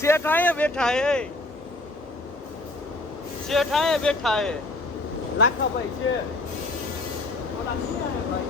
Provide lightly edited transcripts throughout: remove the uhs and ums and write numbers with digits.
सेठ आए बैठा है, सेठ आए बैठा है लाखा भाई सेठ बोला नहीं आए भाई।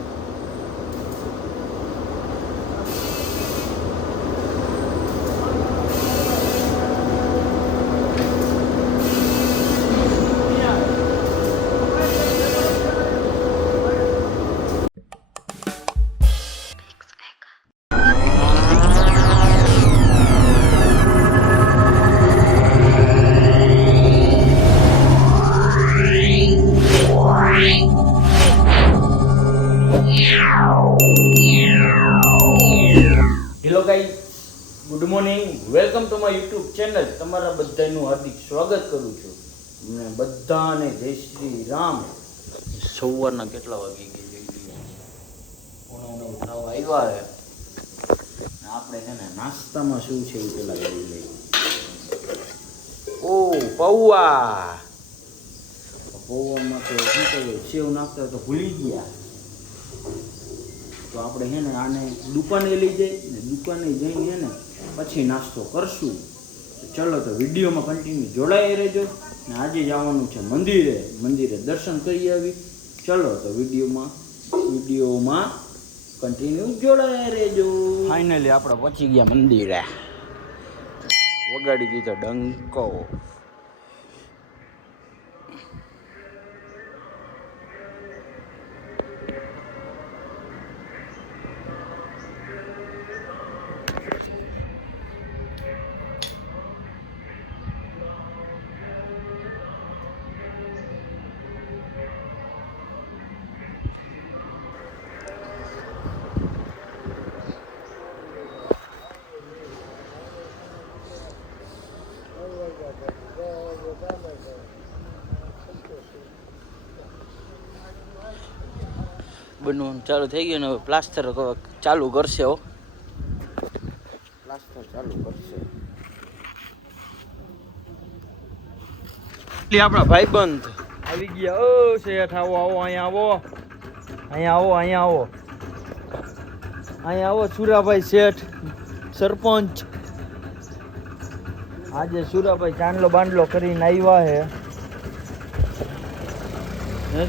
Hello guys, good morning, welcome to my YouTube channel. તમારા બધાનું હાર્દિક સ્વાગત કરું છું અને બધાને જય શ્રી રામ. સવારના કેટલા વાગી ગયા? પોણા 9 થવા આવ્યા છે. આપણે છે ને નાસ્તામાં શું છે એ પેલા કરી લઈએ. ઓ પૌવા, પૌવામાં તો શું કહેવાય, સેવ નાખતા તો ભૂલી ગયા. તો આપણે છે ને આને દુકાને લઈ જઈ ને દુકાને જઈને છે ને પછી નાસ્તો કરશું. ચલો તો વિડીયોમાં કન્ટિન્યુ જોડાઈ રહેજો. ને આજે જવાનું છે મંદિરે દર્શન કરી આવી. ચલો તો વિડીયોમાં કન્ટિન્યુ જોડાઈ રહેજો. ફાઇનલી આપણે પહોંચી ગયા મંદિરે. વગાડી દીધો ડંકો. બનવાનું ચાલુ થઈ ગયું ને હવે પ્લાસ્ટર ચાલુ કરશે. પ્લાસ્ટર ચાલુ કરશે. આપણા ભાઈબંધ આવી ગયા. ઓ શેઠ આવો અહીંયા આવો સુરાભાઈ શેઠ સરપંચ. આજે સુરાભાઈ ચાંદલો બાંડલો કરીને આવ્યા હે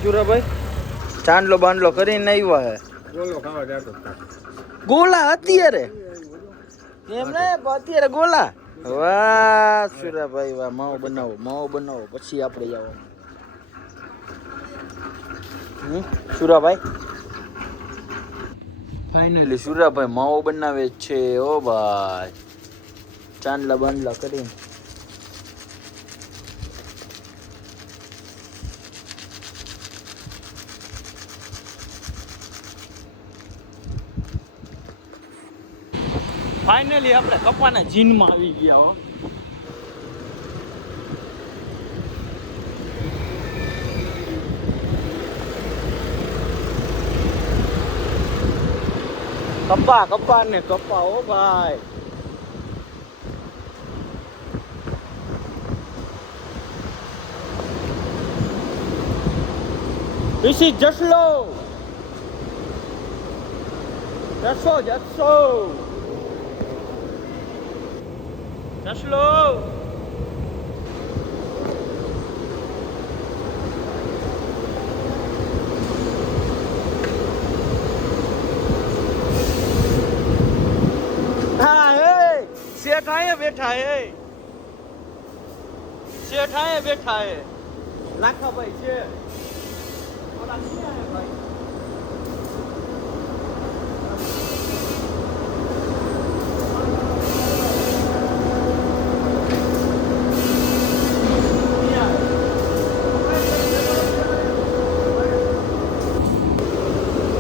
સુરાભાઈ? ચાંદલો બાંડલો કરીને આવ્યા હે. ગોલા અત્યારે એમ ને, અત્યારે ગોલા. વાહ સુરાભાઈ વાહ, માવો બનાવો પછી આપણે જવાનું. સુરાભાઈ ફાઇનલી સુરાભાઈ માવો બનાવે છે. ઓ ભાઈ ચાંદલા બાંડલા કરીને. ફાઇનલી આપણે કપાના જીનમાં આવી ગયા હો. કપા ને કપા હો ભાઈ. This is જસલો. हाँ है, सेठ आए बैठा है लाखा भाई सेठ बोला नहीं आए भाई।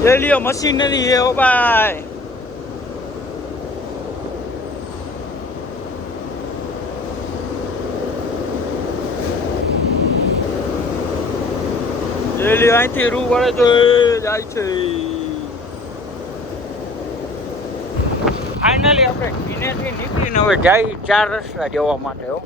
ले लियो मशीनरी है ओ भाई. ले लियो અહીંથી રૂ વળે તો જાય છે. ફાઇનલી આપણે કિનેથી નીકળીને હવે જાય 4 રસ્તા જવા માટે હો.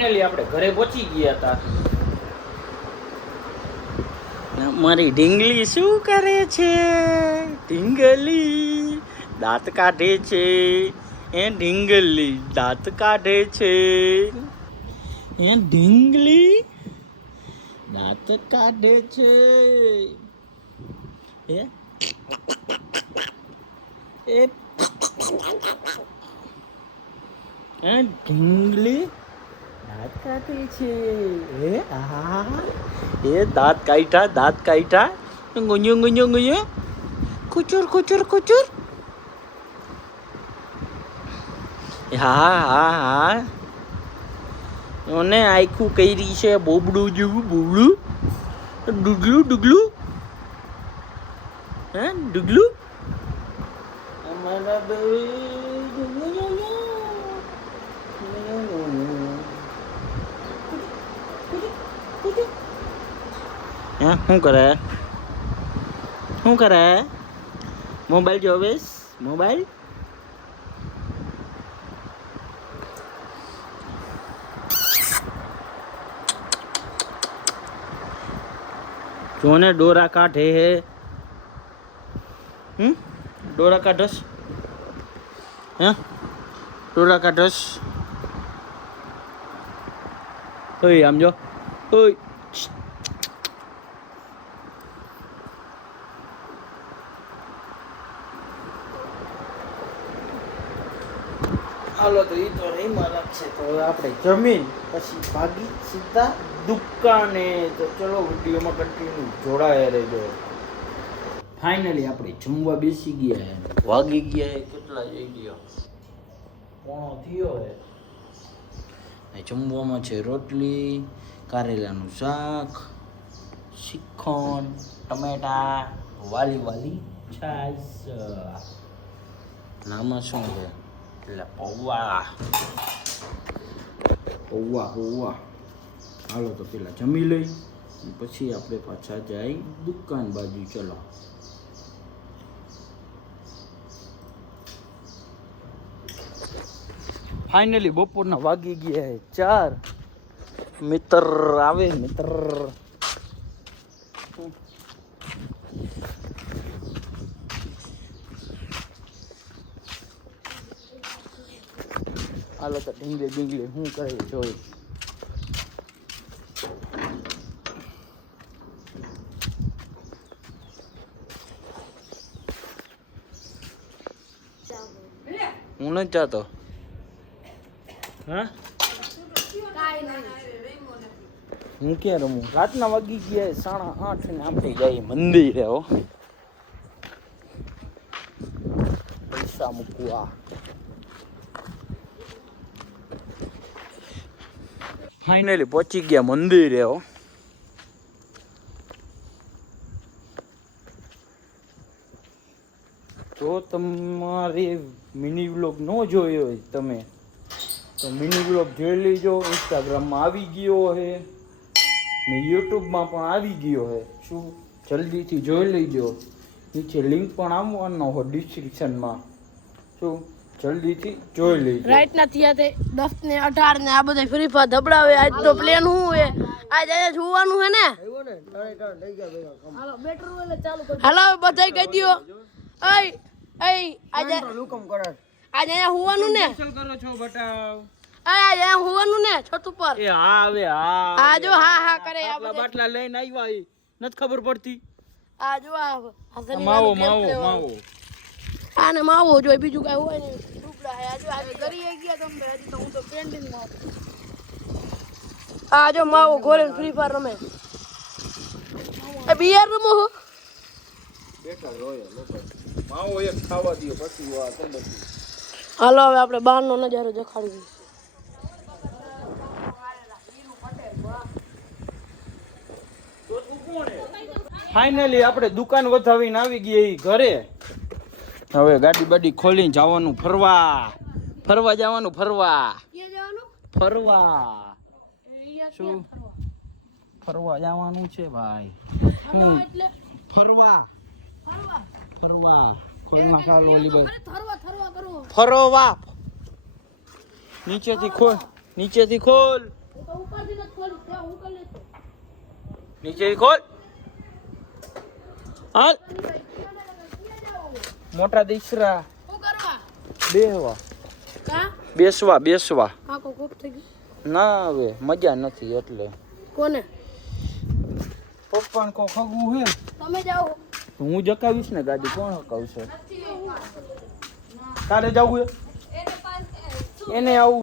ફાઇનલી આપણે ઘરે પહોંચી ગયા હતા. મારી ઢીંગલી શું કરે છે? ઢીંગલી દાંત કાઢે છે. એ ઢીંગલી દાંત કાઢે છે. એ ઢીંગલી દાંત કાઢે છે. એ ઢીંગલી દાંત કાઢે છે. એ દાંત કાઢ્યા ગુંજો ગુંજો ગુંજો કુચુર કુચુર કુચુર. હા ઓને આખું કરી છે બોબડું જેવું બોબડું. ડુગલું ડુગલું હે ડુગલું અમારા શું કરે મોબાઈલ જોવેશ મોબાઈલ. જોને ડોરા કાઢે હે. ડોરા કાઢસ હે ડોરા કાઢસ. ઓય આમ જો ઓય. હાલો તો એ તો નહીં મારા છે. તો હવે આપણે જમીન પછી ભાગી સીધા દુકાને. તો ચલો વિડીયોમાં કન્ટિન્યુ જોડાયા રહેજો. ફાઇનલી આપણે જમવા બેસી ગયા. વાગી ગયા કેટલા જઈ ગયા? 1 થયો હે. જમવામાં છે રોટલી, કારેલાનું શાક, શીખણ, ટમેટા, વાલી વાલી છાશ. નામાં શું છે? એટલે પૌવા. હાલો તો પેલા જમી લઈ પછી આપણે પાછા જાય દુકાન બાજુ. ચલો ફાઇનલી બપોરના વાગી ગયા 4. મિત્ર આવે મિત્ર. હાલો તો ઢીંગલી શું કરે જોઈ. હું નથી જાતો. હા હું ક્યાં રમું? રાતના વાગી ગયા 8:30 ને આપણે જઈએ મંદિરે. હો પૈસા મૂકવા. ફાઇનલી પહોંચી ગયા મંદિરે. હો જો તમારે મિની વ્લોગ ન જોયો હોય તમે તો મિની વ્લોગ જોઈ લેજો. ઇન્સ્ટાગ્રામમાં આવી ગયો છે ને યુટ્યુબમાં પણ આવી ગયો છે. શું જલ્દીથી જોઈ લેજો. નીચે લિંક પણ આવવાનો હોય ડિસ્ક્રિપ્શનમાં. શું જલ્દીથી જોઈ લેજો. રાઈટ નથી આ તે 10 ને 18 ને આ બધા ફ્રી ફાયર ધબડાવે. આજ તો પ્લેન હું હે આજ અહીંયા જોવાનું હે ને. હાલો બેટર ઓલે ચાલુ કરો. હાલો બધાય કહી દયો. એય આજે હુકમ કરે. આજે અહીંયા હોવાનું ને કેન્સલ કરો છો બટાવ. અહીંયા હોવાનું ને છત ઉપર. એ હા હવે હા આ જો હા કરે. આ બધા બાટલા લઈને આવ્યા. એ નથી ખબર પડતી. આ જો આ માવો આને માવો જોઈ બીજું કઈ હોય ને. ડુબડા હે. આ જો આ કરી ગયા તમે. હજી તો હું તો પેન્ડિંગ માં. આ જો માવો ગોરે ફ્રી ફાયર રમે. એ બિયર રમો હો બેઠા રોય લોકો. માવો એક ખાવા દયો પછી આ તબકી. હાલો હવે આપણે બહારનો નજારો દેખાડી દઈએ. ફાઇનલી આપણે દુકાન વધાવીને આવી ગયા ઘરે. હવે ગાડી બાડી ખોલીને જવાનું ફરવા જવાનું. શું ફરવા જવાનું છે ભાઈ? ફરવા ખોલ નાખા લોલી બસ. ફરવા નીચેથી ખોલ. ઉપરથી નથી ખોલું તે હું કરી લેતો નીચે ખોલ હાલ મોટા દીકરા શું કરવા બેહવા કા બેસવા આ કોક થઈ ગયું ના હવે મજા નથી એટલે કોને પપ્પાને કો ખગવું હે તમે જાઓ હું જકાવીશ ને ગાડી કોણ હકાવશે તારે જવું હે એને આવું